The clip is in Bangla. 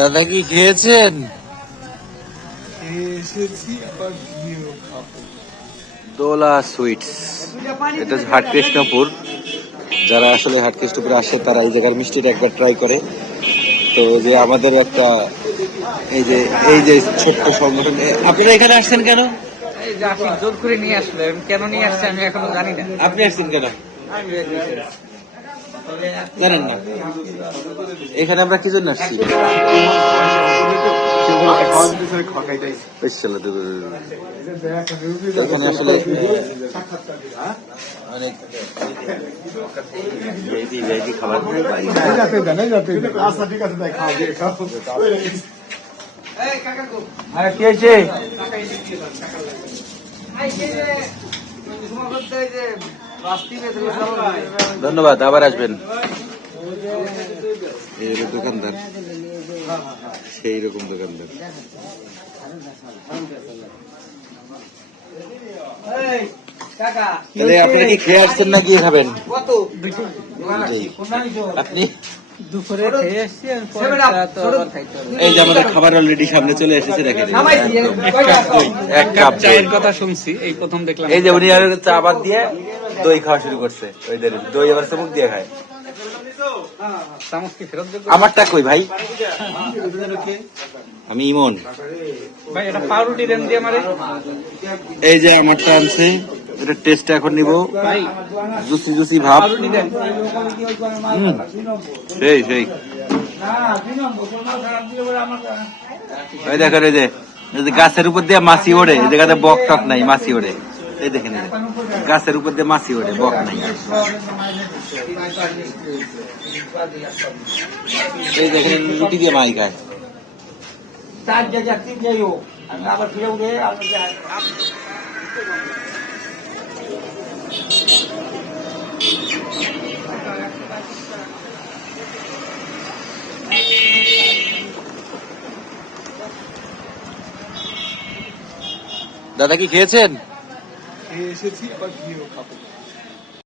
দাদা কি খেয়েছেন? দোলা সুইটস, এটা হাটকৃষ্ণপুর। যারা আসলে হাটকৃষ্ণপুরে আসে তারা এই জায়গার মিষ্টিটা একবার ট্রাই করে। তো যে আমাদের একটা এই যে ছোট্ট সংগঠন, আপনারা এখানে আসছেন কেন? এই যে আসি জোর করে নিয়ে আসলো, কেন নিয়ে আসছে আমি এখনো জানি না। আপনি আসছেন কেন জানেন না? এখানে আমরা কি জন্য আসছি? এখানে আসলে অনেক ভিআইপি খাবার কি হয়েছে? ধন্যবাদ, আবার আসবেন। এই দোকানদার, সেই রকম দোকানদার। তাহলে আপনারা কি খেয়ে আসছেন না গিয়ে খাবেন? আপনি দুপুরে খেয়ে এসছি, এই যে আমাদের খাবার অলরেডি সামনে চলে এসেছে, দেখেন এক কাপ চায়ের কথা শুনছি, এই প্রথম দেখলাম। এই যে উনি আর চা বাদ দিয়ে দই খাওয়া শুরু করছে। ওই দই আবার চমক দিয়ে খায়। আমারটা কই ভাই? আমি ইমন ভাই, এটা পাউরুটি দেন দিয়ে আমারে। এই যে আমারটা আনছে, এটা টেস্ট এখন নিব। জুসি জুসি ভাব। সেই সেই ওই দেখেন, এই যে গাছের উপর দিয়ে মাছি ওড়ে, এই জায়গাতে বক টক নাই, মাছি ওড়ে। এই দেখেন, গাছের উপর দিয়ে মাছি ওড়ে, বক নাই। এই দেখেন রুটি দিয়ে মাই খায়। দাদা কি খেয়েছেন? এসেছি, আবার গিয়েও খাবো।